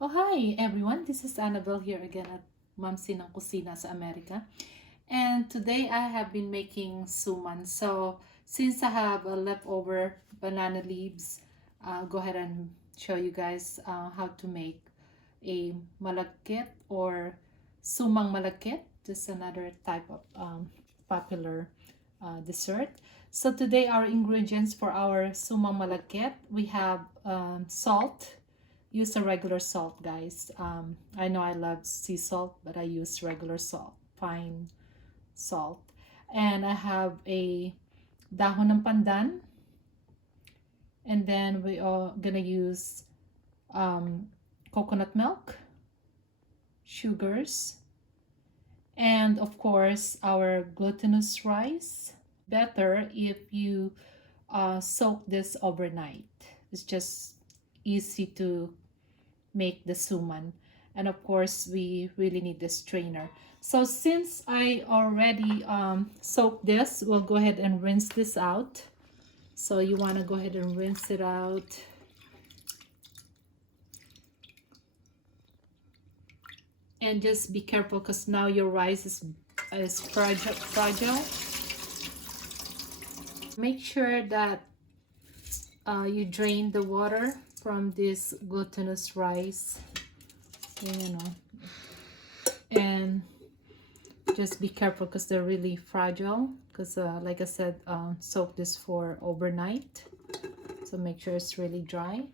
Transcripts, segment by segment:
Oh, hi everyone. This is Annabelle here again at Mamsi ng Kusina sa Amerika. And today I have been making suman. So since I have a leftover banana leaves, I'll go ahead and show you guys how to make a malagkit or sumang malagkit. Just another type of popular dessert. So today our ingredients for our sumang malagkit, we have salt. Use a regular salt, guys. I know I love sea salt, but I use regular salt, fine salt. And I have a dahon ng pandan. And then we are gonna use coconut milk, sugars, and of course our glutinous rice. Better if you soak this overnight. It's just easy to make the suman, and of course we really need the strainer. So since I already soaked this, we'll go ahead and rinse this out. So you want to go ahead and rinse it out. And just be careful because now your rice is fragile. Make sure that you drain the water from this glutinous rice, you know, and just be careful because they're really fragile because like I said, soak this for overnight, so make sure it's really dry.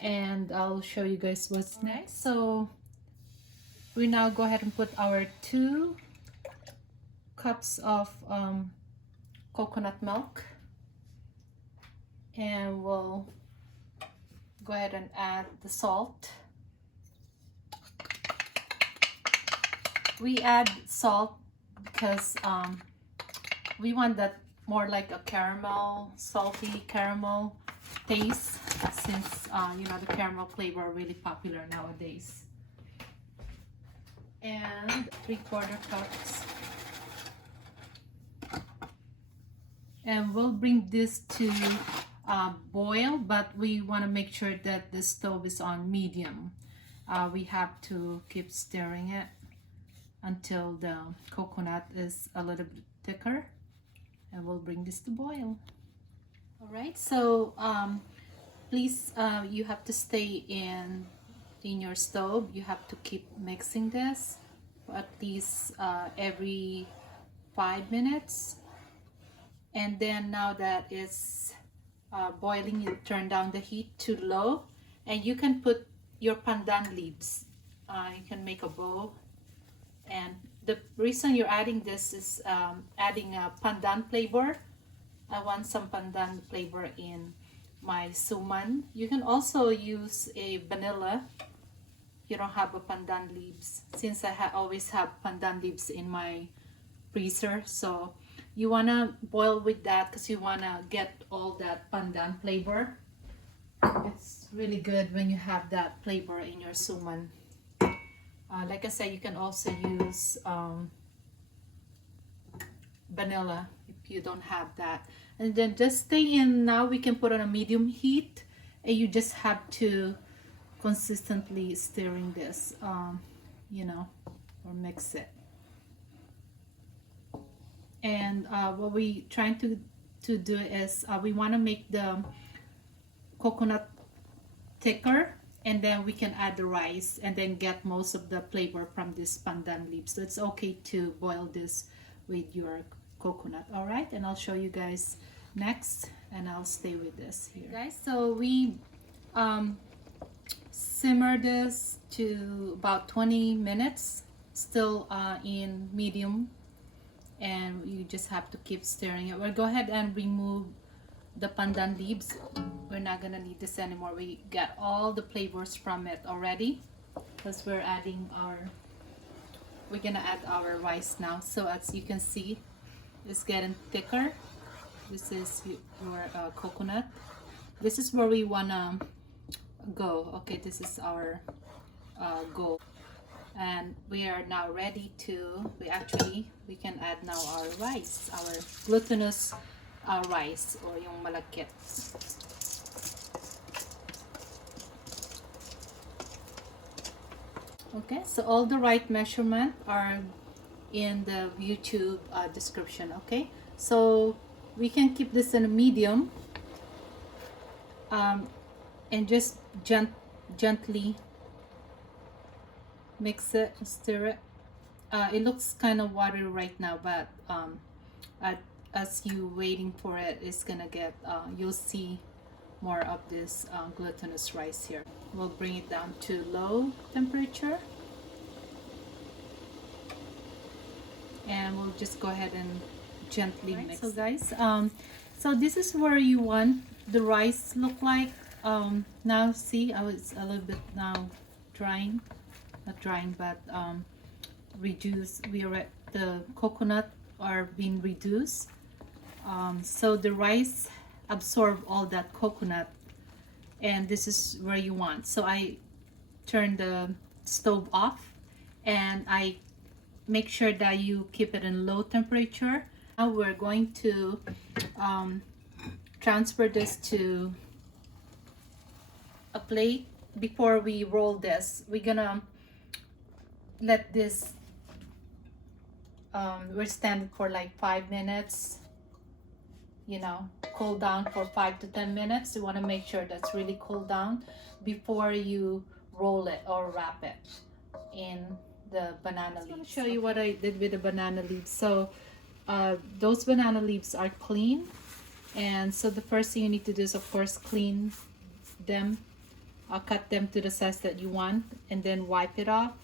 And I'll show you guys what's next. So we now go ahead and put our 2 cups of coconut milk, and we'll go ahead and add the salt. We add salt because we want that more like a caramel, salty caramel taste, since you know, the caramel flavor are really popular nowadays. And 3/4 cups. And we'll bring this to boil, but we want to make sure that the stove is on medium. We have to keep stirring it until the coconut is a little bit thicker, and we'll bring this to boil. All right, so please, you have to stay in your stove. You have to keep mixing this for at least every 5 minutes. And then now that it's boiling, you turn down the heat to low, and you can put your pandan leaves. You can make a bowl, and the reason you're adding this is adding a pandan flavor. I want some pandan flavor in my suman. You can also use a vanilla if you don't have a pandan leaves, since I always have pandan leaves in my freezer. So you want to boil with that because you want to get all that pandan flavor. It's really good when you have that flavor in your suman. Like I said, you can also use vanilla if you don't have that. And then just stay in. Now we can put on a medium heat, and you just have to consistently stirring this, you know, or mix it. And what we trying to do is we want to make the coconut thicker, and then we can add the rice and then get most of the flavor from this pandan leaves. So it's okay to boil this with your coconut. All right, and I'll show you guys next, and I'll stay with this here, guys. So we simmer this to about 20 minutes, still in medium, and you just have to keep stirring it. We'll go ahead and remove the pandan leaves. We're not gonna need this anymore. We got all the flavors from it already, because we're gonna add our rice now. So as you can see, it's getting thicker. This is your coconut. This is where we wanna go. Okay, this is our goal, and we are now ready to we can add now our rice, our glutinous rice, or yung malagkit. Okay, so all the right measurement are in the YouTube description. Okay, so we can keep this in a medium, and just gently mix it, stir it. It looks kind of watery right now, but as you waiting for it, it's gonna get, you'll see more of this glutinous rice here. We'll bring it down to low temperature, and we'll just go ahead and gently mix. So guys, so this is where you want the rice look like. Now see, I was a little bit now drying, not drying, but reduced. The coconut are being reduced, so the rice absorb all that coconut, and this is where you want. So I turn the stove off, and I make sure that you keep it in low temperature. Now we're going to transfer this to a plate. Before we roll this, we're gonna let this we're standing for like 5 minutes, you know, cool down for 5 to 10 minutes. You want to make sure that's really cooled down before you roll it or wrap it in the banana leaves. I'm going to show you what I did with the banana leaves. So those banana leaves are clean, and so the first thing you need to do is, of course, clean them. Cut them to the size that you want, and then wipe it off,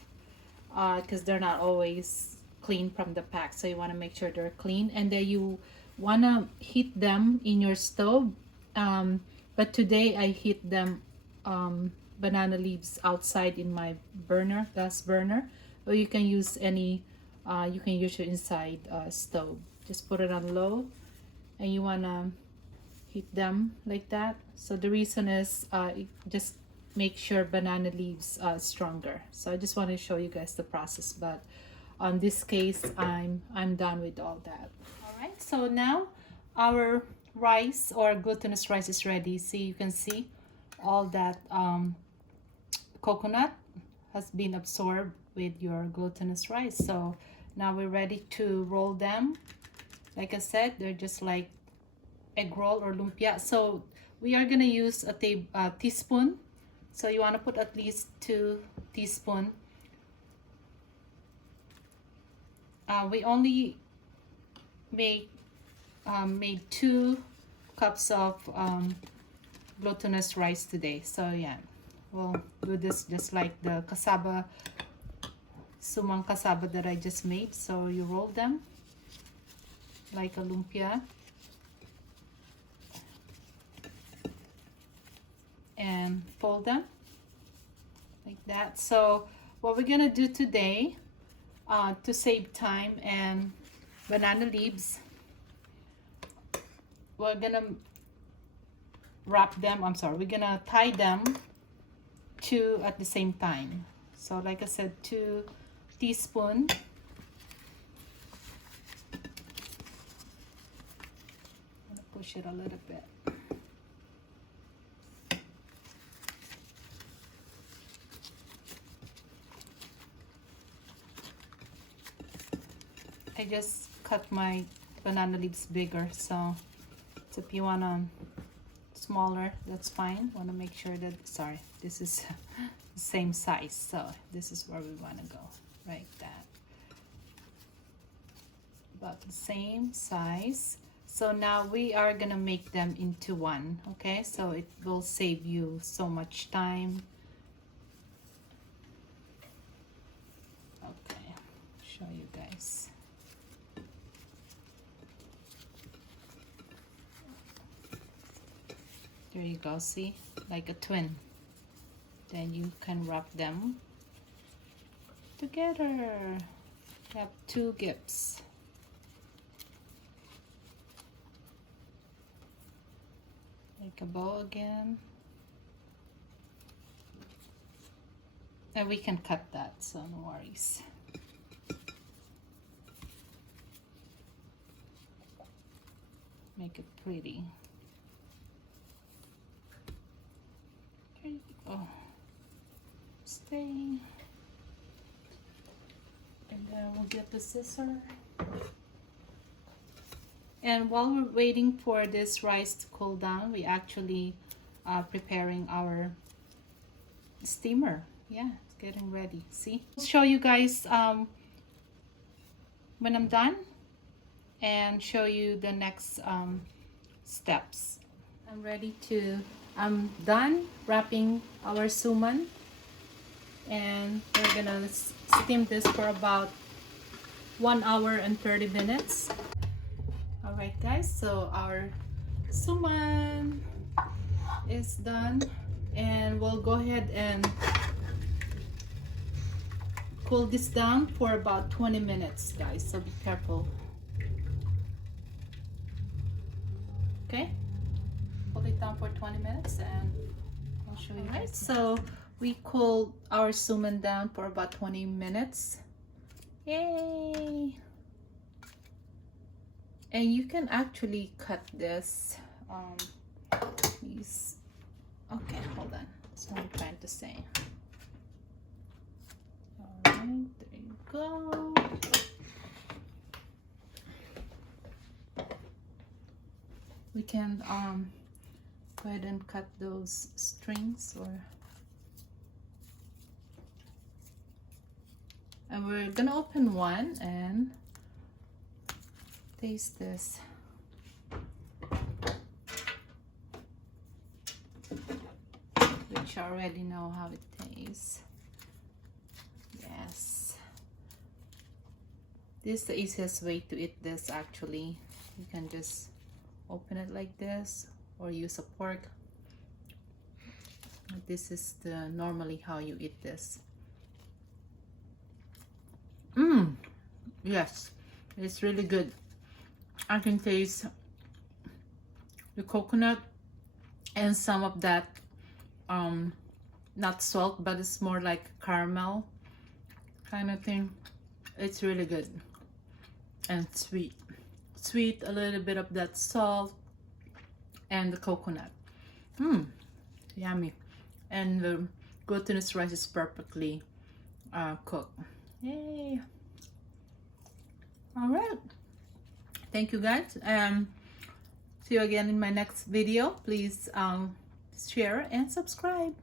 because they're not always clean from the pack, so you want to make sure they're clean. And then you want to heat them in your stove, but today I heat them, banana leaves, outside in my burner, gas burner, or you can use any, you can use your inside stove. Just put it on low, and you want to heat them like that. So the reason is, just make sure banana leaves are stronger. So I just want to show you guys the process, but on this case, I'm done with all that. All right, so now our rice or glutinous rice is ready. See, you can see all that coconut has been absorbed with your glutinous rice. So now we're ready to roll them. Like I said, they're just like egg roll or lumpia. So we are gonna use a teaspoon. So you want to put at least 2 teaspoons. We only made 2 cups of glutinous rice today. So yeah, we'll do this just like the cassava, sumang cassava that I just made. So you roll them like a lumpia, and fold them like that. So what we're gonna do today, to save time and banana leaves, we're gonna wrap them, we're gonna tie them 2 at the same time. So like I said, 2 teaspoons. I'm gonna push it a little bit. I just cut my banana leaves bigger, so if you wanna smaller, that's fine. Want to make sure that, sorry, this is the same size, so this is where we want to go, like that, about the same size. So now we are gonna make them into one. Okay, so it will save you so much time. Okay, show you guys. There you go, see, like a twin. Then you can wrap them together. You have 2 gifts. Like a bow again. And we can cut that, so no worries. Make it pretty. There you go. Stay. And then we'll get the scissor. And while we're waiting for this rice to cool down, we actually preparing our steamer. Yeah, it's getting ready. See? I'll show you guys when I'm done and show you the next steps. I'm done wrapping our suman, and we're gonna steam this for about 1 hour and 30 minutes. Alright guys, so our suman is done, and we'll go ahead and cool this down for about 20 minutes guys, so be careful. Okay, hold it down for 20 minutes and I'll show you guys. So we cooled our suman down for about 20 minutes. Yay! And you can actually cut this piece. Okay, hold on, that's what I'm trying to say. Alright, there you go. We can go ahead and cut those strings, and we're gonna open one and taste this. Which I already know how it tastes. Yes. This is the easiest way to eat this actually. You can just open it like this or use a fork. This is normally how you eat this. Yes, it's really good. I can taste the coconut and some of that not salt, but it's more like caramel kind of thing. It's really good and sweet, a little bit of that salt and the coconut. Yummy. And the glutinous rice is perfectly cooked. Yay! All right, thank you guys, see you again in my next video. Please share and subscribe.